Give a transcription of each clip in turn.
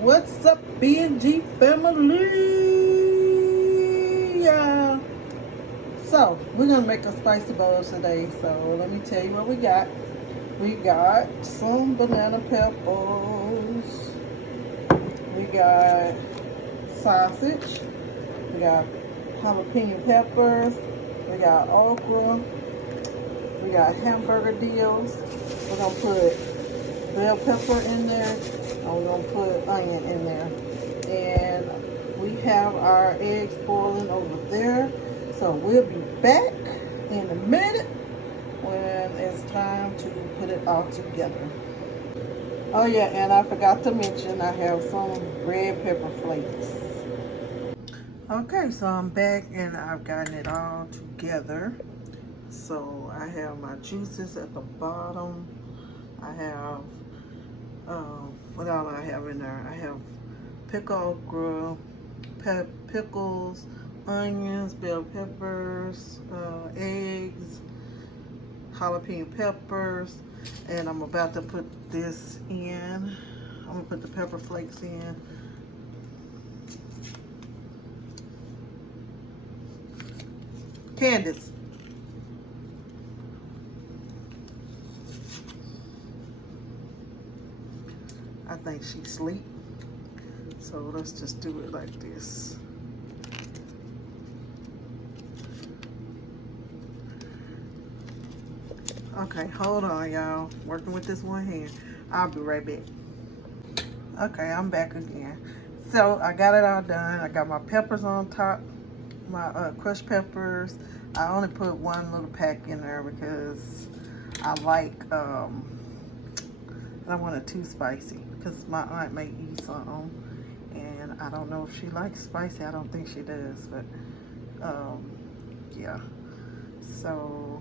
What's up, BNG family? So, we're going to make a spicy bowl today. So, let me tell you what we got. We got some banana peppers. We got sausage. We got jalapeno peppers. We got okra. We got hamburger deals. We're going to put bell pepper in there. And we're going to put onion in there. And we have our eggs boiling over there. So we'll be back in a minute when it's time to put it all together. Oh yeah, and I forgot to mention I have some red pepper flakes. Okay, so I'm back and I've gotten it all together. So I have my juices at the bottom. I have, what all I have in there? I have pickled okra, pickles, onions, bell peppers, eggs, jalapeno peppers, and I'm about to put this in. I'm gonna put the pepper flakes in. Candace. I think she's asleep. So let's just do it like this. Okay, hold on, y'all. Working with this one hand. I'll be right back. Okay, I'm back again. So I got it all done. I got my peppers on top, my crushed peppers. I only put one little pack in there because I like, I don't want it too spicy because my aunt may eat some. And I don't know if she likes spicy. I don't think she does, but yeah. So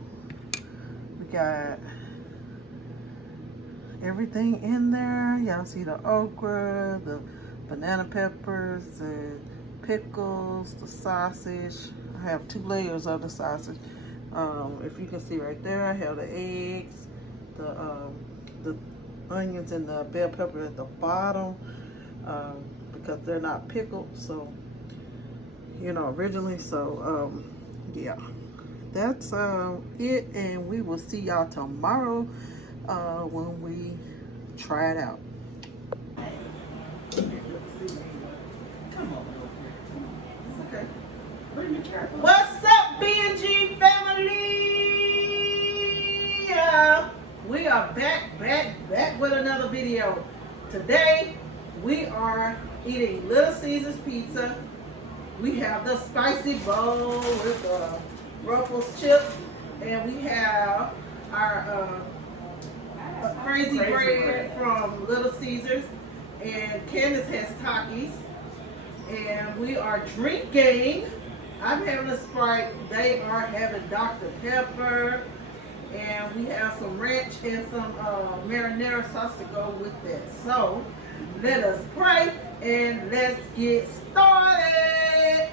we got everything in there. Y'all see the okra, the banana peppers, the pickles, the sausage. I have 2 layers of the sausage. If you can see right there, I have the eggs, the onions and the bell pepper at the bottom. Because they're not pickled, so you know, originally. So yeah, that's it, and we will see y'all tomorrow when we try it out. Come on, it's okay. What's up, BNG family? We are back with another video. Today we are eating Little Caesars pizza. We have the spicy bowl with the Ruffles chips, and we have our crazy bread from Little Caesars, and Candace has Takis, and we are drinking. I'm having a Sprite. They are having Dr. Pepper, and we have some ranch and some marinara sauce to go with that. So let us pray and let's get started.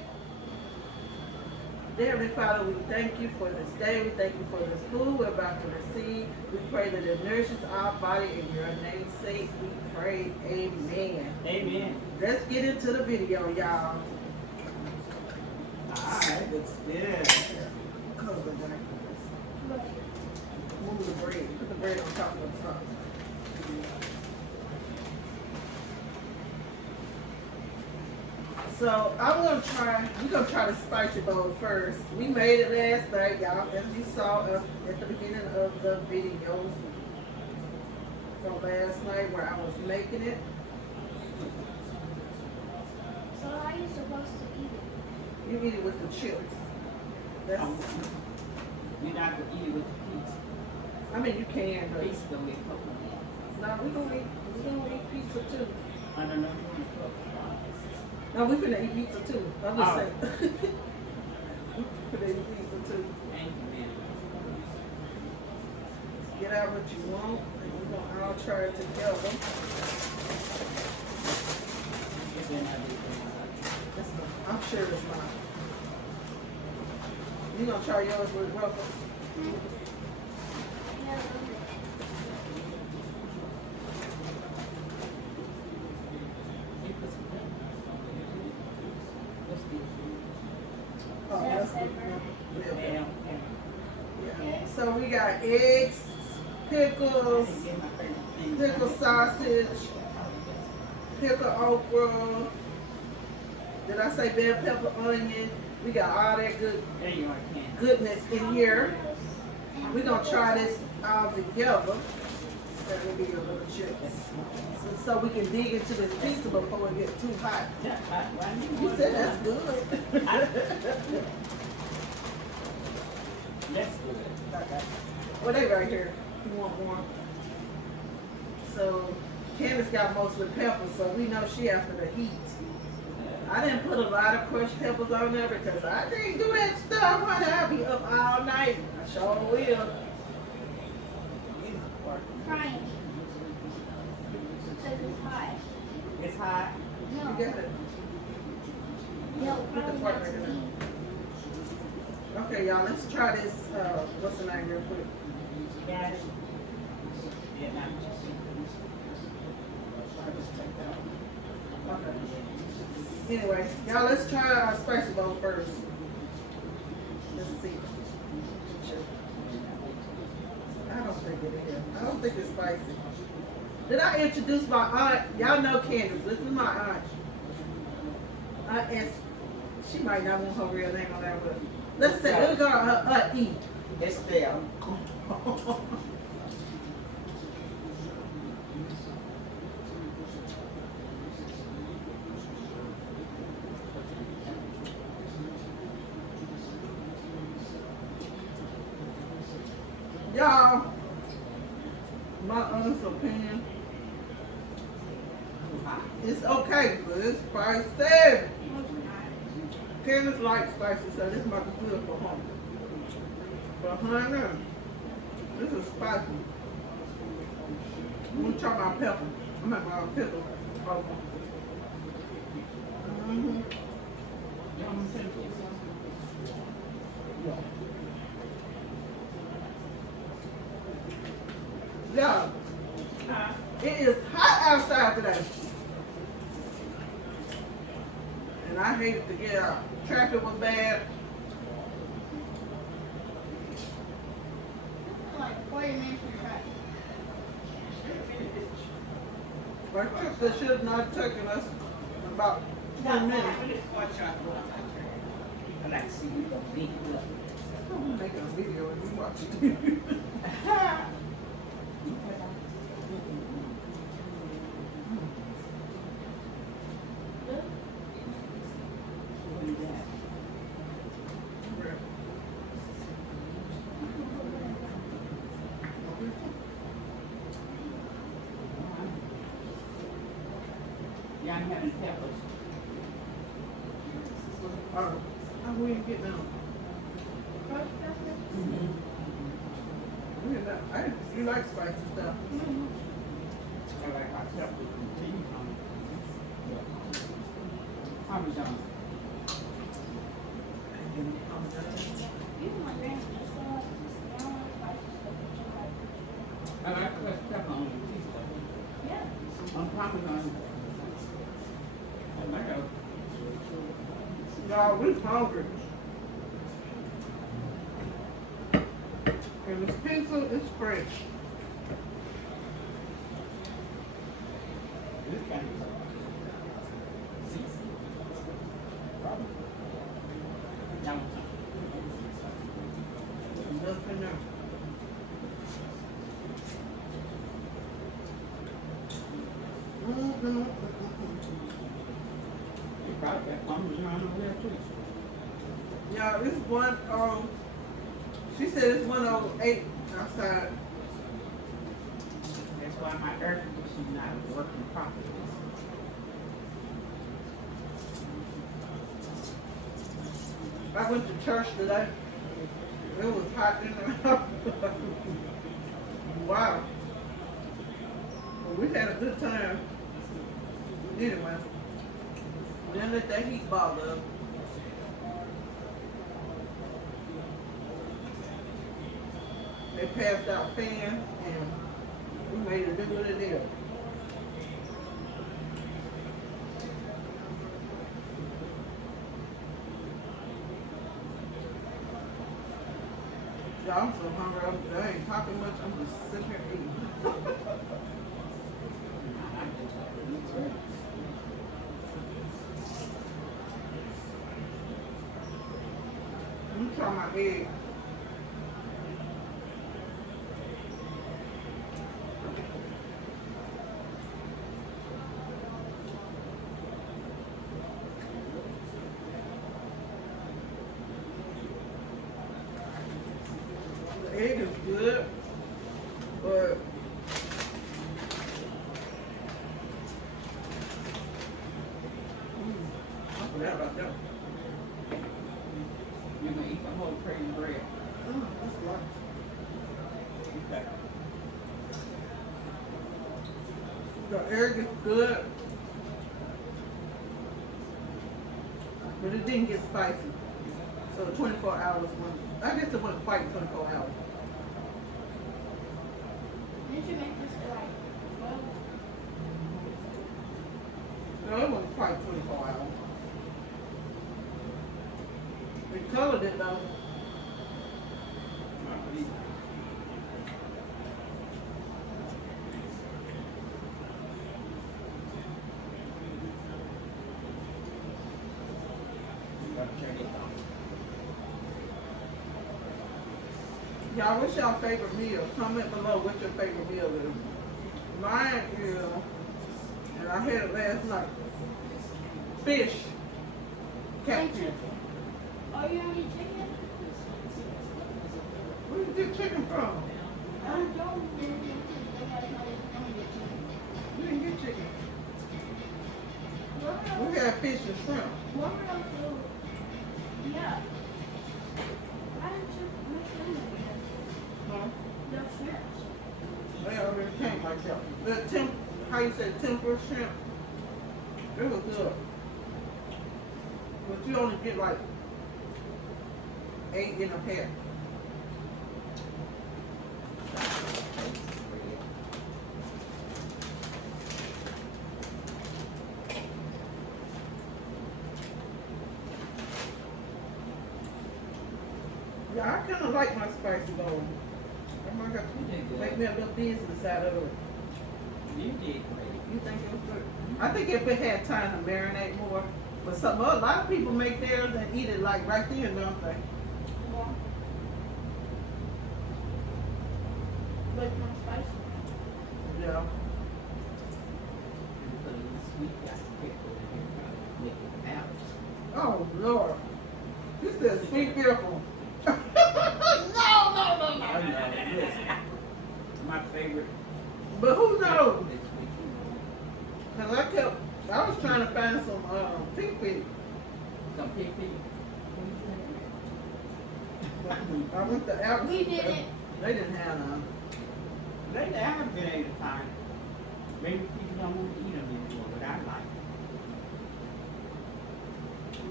Dear Heavenly Father, we thank you for this day. We thank you for this food we're about to receive. We pray that it nourishes our body. In your name's sake, we pray. Amen. Amen. Let's get into the video, y'all. Alright, looks good. Close the bread. Move the bread. Put the bread on top of the sauce. So we're gonna try the spicy bowl first. We made it last night, y'all, as you saw at the beginning of the video. So last night where I was making it. So how are you supposed to eat it? You eat it with the chips. That's, We're not going to eat it with the pizza. I mean, you can, but Pizza going to be cooked. no, we gonna eat pizza too. I don't know if you want to cook. No, we finna eat pizza too. I'm just Oh. saying. We finna eat pizza too. Amen. Get out what you want, and we're gonna all try it together. It's been not good. I'm sure it's not. You gonna try yours with Ruffles? Yeah. Yeah. Yeah. Yeah. So we got eggs, pickles, pickle sausage, pickle okra. Did I say bell pepper, onion? We got all that There you are, Candace. goodness in here. We're gonna try this all together. Let me give you a little chips. So we can dig into this pizza before it gets too hot. That's hot, right? You said that's good. That's good. Well, they right here. If you want more. So Candace got most of the peppers, so we know she after the heat. I didn't put a lot of crushed peppers on there because I can't do that stuff, honey. I'll be up all night. I sure will. Crying. Because it's hot. It's hot. You No. got it. No, Put the crying fork not right to in eat. there. Okay, y'all, let's try this, what's the name real quick? Got it. Yeah, now just I'll just take that off. Okay. Anyway, y'all, let's try our spicy bowl first. Let's see. I don't think it is. I don't think it's spicy. Did I introduce my aunt? Y'all know Candace. This is my aunt. And she might not want her real name on there, but let's say, let's go to her aunt E. It's there. Y'all, my honest opinion, it's okay, but it's spicy. Candace likes spicy, so this might be good for her. But honey, this is spicy. I'm gonna try my pepper. I'm gonna my pickle. Okay. Mm-hmm. Yeah, it is hot outside today. And I hated to get out. Traffic was bad. Like 40 minutes to try. Our trip that should have not taken us about 10 minutes. I like to see you go big up. I'm making a video and you watch it. Y'all having peppers. How we ain't getting out? You like spicy stuff. I like hot peppers and cheese on it. Parmesan. Even my grandma just loves spicy stuff. I like crushed pepper on the pizza. Yeah. On Parmesan. I like it. Y'all, we're hungry. And this pizza is fresh. This kind of probably. Y'all want some? Nothing there. You probably got Parmesan over there too. Yeah, it's one. She said it's 108 outside. That's why my air conditioning not working properly. I went to church today. It was hot in the house. Wow. Well, we had a good time. Anyway, then let that heat bother us. They passed out fans and we made it do what it is. Yeah, I'm so hungry. I ain't talking much. I'm just sitting here eating. I'm trying my egg. The egg is good, but I forgot about that. You're gonna eat the whole cream bread. That's nice. Okay. The egg is good, but it didn't get spicy. So 24 hours went, I guess it wasn't quite 24 hours. Did you make this for like 12? No, it wasn't quite 24 hours. We colored it though. Y'all, what's your favorite meal? Comment below what your favorite meal is. Mine is, and I had it last night, fish, And catfish. chicken. Oh, you don't eat chicken? Where did you get chicken from? I don't get chicken. You didn't get chicken. What are We those? had fish and shrimp. What are those little? Yeah. I didn't check my family yet. Huh? Those shrimps. They already came like that. The how you say temper shrimp? It was good. But you only get like 8 in a pack. Yeah, I kind of like my spicy bowl. I'm gonna have You did to good. make me a little business out of it. You did great. You think it was good? I think if it had time to marinate more, but a lot of people make theirs and eat it like right then, don't they? Yeah. But it's not spicy. Yeah. You put a little sweet got pickle in here, with the balance. Oh Lord, you said sweet pickle. no. Oh, no, listen. My favorite But who knows? is sweet pickle. Cause I was trying to find some pig feet. Some pig feet. I went to Apple. We didn't. They didn't have none. Lately, I haven't been able to find. Maybe people don't want to eat them anymore, but I like them.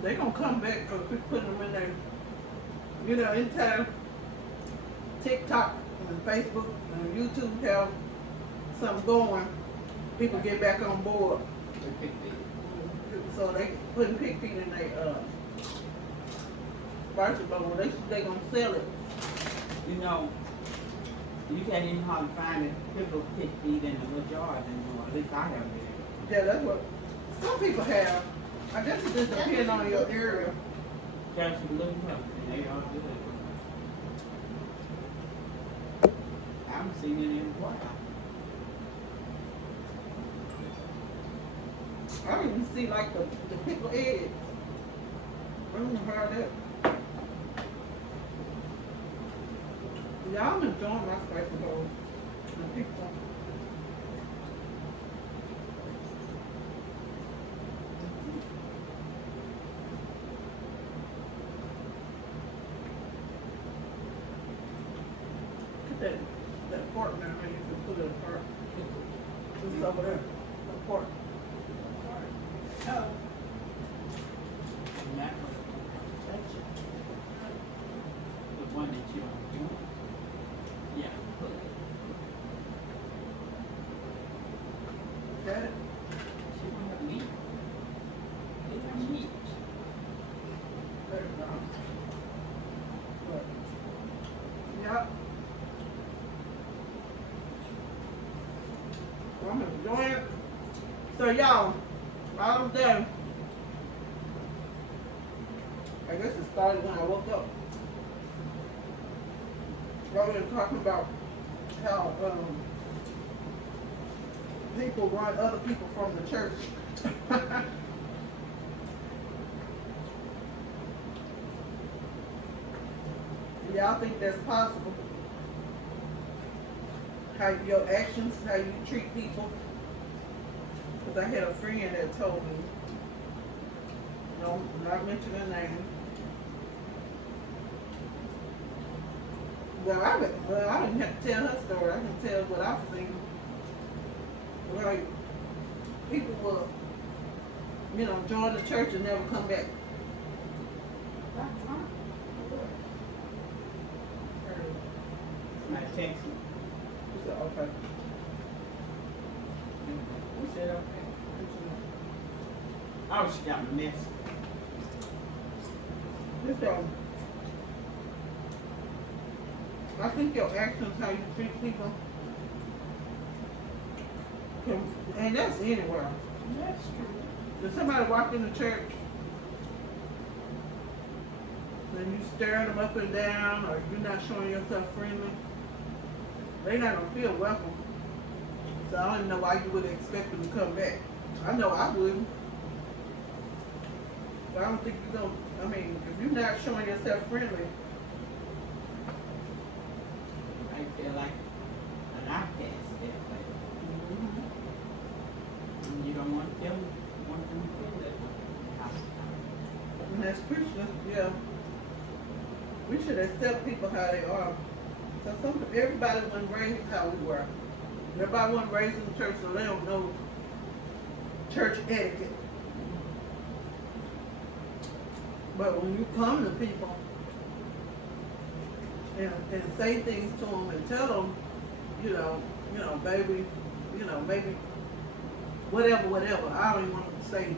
They gonna come back because we putting them in there. You know, anytime TikTok and Facebook and YouTube have something going, people get back on board. The pig feet. So they putting pig feet in their spicy bowl. They gonna sell it. You know, you can't even hardly find it. People pig feet in the little jars anymore. At least I have it. Yeah, that's what some people have. I guess it just depends on your area. There's some little milk, and they are good. I haven't seen it in a while. I don't even see like the pickled eggs. I don't know how that. Yeah, I'm enjoying my spicy bowl. I picked some. Put that pork down there. You can put it apart. Just over there. The pork. Oh. And that was the one that you don't do. Yeah, put it. So y'all, all day, I guess it started when I woke up. We were talking about how people run other people from the church. Y'all think that's possible? How your actions, how you treat people. Because I had a friend that told me, no, not mention her name. Well, I didn't have to tell her story. I can tell what I've seen. Like, people will, join the church and never come back. My text. She said, okay. Who said okay? Oh, she got a mess. I think your actions, how you treat people, and that's anywhere. That's true. If somebody walk in the church and you staring them up and down, or you're not showing yourself friendly, they're not gonna feel welcome. So I don't even know why you would expect them to come back. I know I wouldn't. But I don't think you're gonna. I mean, if you're not showing yourself friendly, I feel like an outcast that way. And you don't want them to feel that way. and as Christians, yeah, we should accept people how they are. So everybody wasn't raised how we were. Everybody wasn't raised in the church, so they don't know church etiquette. But when you come to people and say things to them and tell them, baby, maybe whatever. I don't even want to say.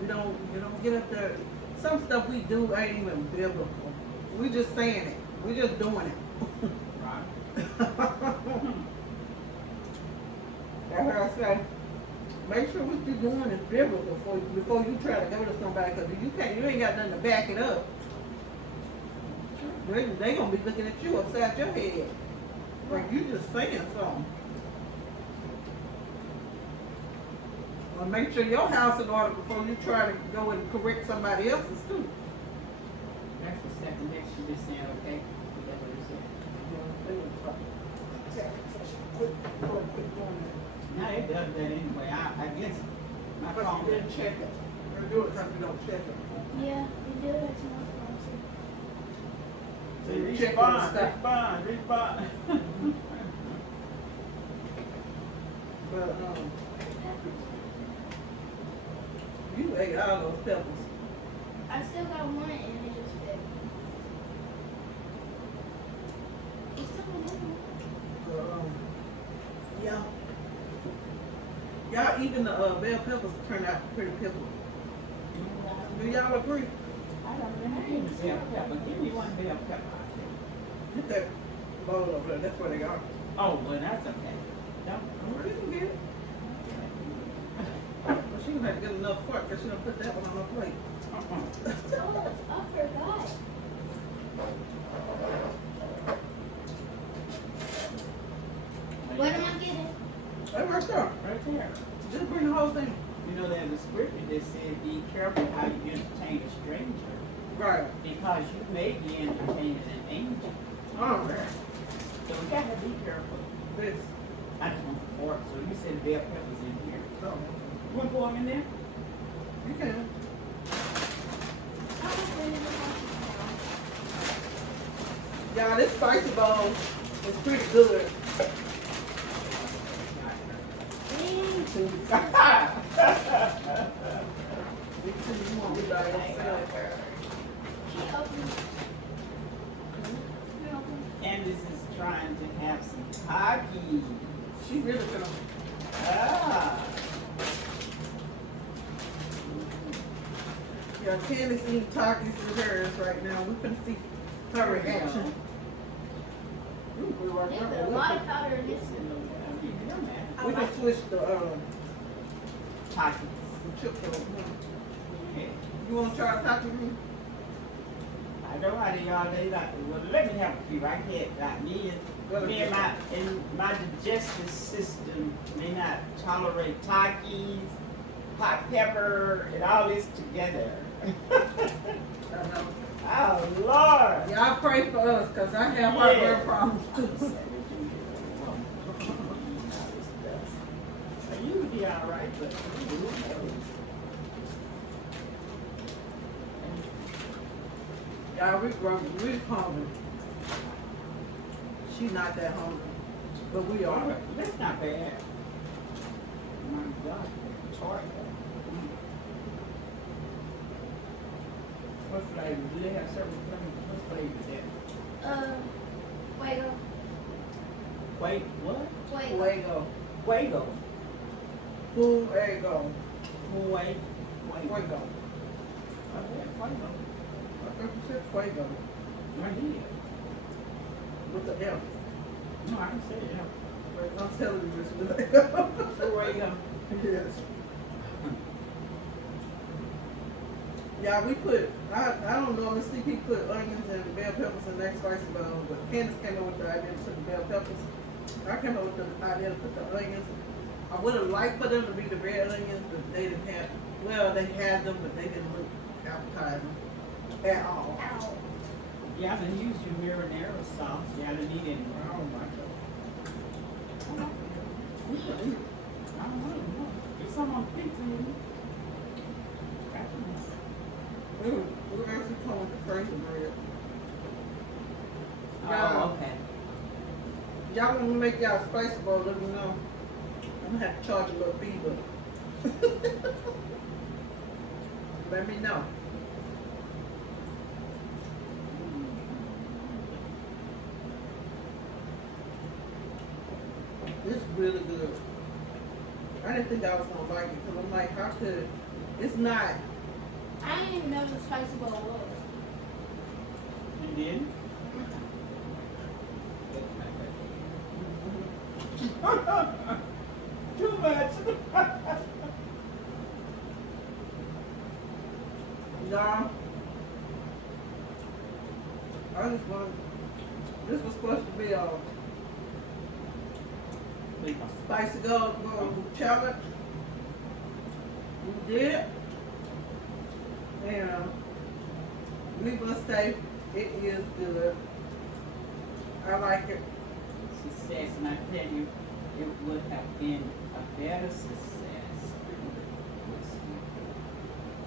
You don't get up there. Some stuff we do ain't even biblical. We just saying it. We just doing it. Right. That's what I say. Make sure what you're doing is biblical before you try to go to somebody, because you ain't got nothing to back it up. They gonna be looking at you upside your head, like you just saying something. Well, make sure your house in order before you try to go and correct somebody else's too. That's the second next you just saying okay. Is that what you said? Quit doing that. Now it does that anyway. I guess my But phone you didn't check it. You do it because you don't check it. Yeah, you do it to my phone too. So you check it and stuff. Respond. But you ate all those peppers. I still got one and it just fell. It's still one. Yeah. Y'all even the bell peppers turn out pretty pickle. Do y'all agree? I don't know. Bell pepper. Give me one bell pepper. Get that bowl over there. That's where they are. Oh, well, that's okay. Don't. You can get it. Well, she didn't have to get enough for it because she done put that one on her plate. Oh, I forgot. What am I getting? Hey, right there. Right there. Just bring the whole thing. You know, there's a scripture that said, be careful how you entertain a stranger, Right. because you may be entertaining an angel. Oh, So we gotta be careful. this. I just want the fork, so you said bell peppers in here. Oh, You want to pour them in there? you can. I was ready to Y'all, this spicy bowl is pretty good. watch Me too, you want to be by yourself. She opened. You opened. Candace is trying to have some Takis. She really gonna. Ah. Yeah, Candace eating Takis with hers right now. We can see her reaction. Ooh, we They put a lot of powder in this. We can switch the Takis. Chicken. Yeah. You want to try the taco? I know how they are. They like. Well, let me have a few. I can't. Me and my digestive system may not tolerate Takis, hot pepper, and all this together. Oh Lord! Y'all pray for us, cause I have heartburn problems too. You would be all right, but who knows? Y'all, we hungry. She's not that hungry, but we are. That's not bad. My God, tart. What flavor? Do they have several flavors? What flavor is that? Fuego. Wait, what? Fuego. Fuego. Fuego. Wait. Fuego. Okay, fuego. I think you said fuego. I did. With the F. No, I can say it. Wait, I'm telling you this with the F. Fuego. Yes. Yeah, we put, I don't normally see people put onions and bell peppers in their spicy bowl, but Candace came up with the idea to put the bell peppers. I came up with the idea to put the onions. I would have liked for them to be the red onions, but they didn't have, well, they had them, but they didn't look appetizing at all. Ow. Yeah, then use your marinara sauce. Yeah, they need it. Oh my God. I don't know. It's some on pizza. We're actually calling it the frozen bread. Oh, okay. Y'all want to make y'all spicy bowl, let me know. I'm going to have to charge a little fee, but let me know. This is really good. I didn't think I was going to like it because I'm like, how could, it's not. I didn't even know the spicy bowl was. You did? Too much. Nah. I just want, this was supposed to be a spicy go challenge. We did. And we must say it is good. I like it. Success, and I tell you, it would have been a better success.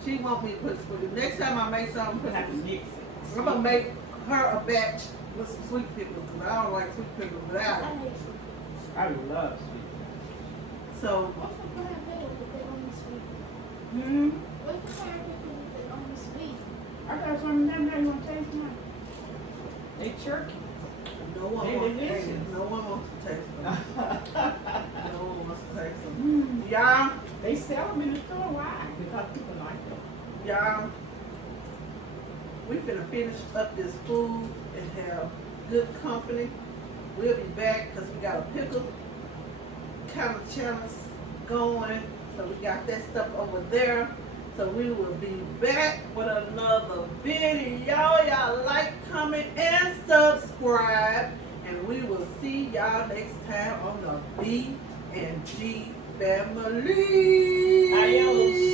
She want me to put sweet. Next time I make something, You have to mix it. I'm gonna make her a batch with some sweet pickles because I don't like sweet pickles without I it. hate sweet. I love sweet. So, What's the kind of pickle if they're only sweet? What's the kind of pickle if they're only sweet? I got some of them that you want to taste now. They jerky. no one They wants delicious. no one wants to taste them. No one wants to taste them. Y'all, They sell them in the store. Why? Because people like them. y'all, we finna finish up this food and have good company. We'll be back because we got a pickle kind of challenge going. So we got that stuff over there. So we will be back with another video. Y'all like, comment, and subscribe. And we will see y'all next time on the B and G family. Adios.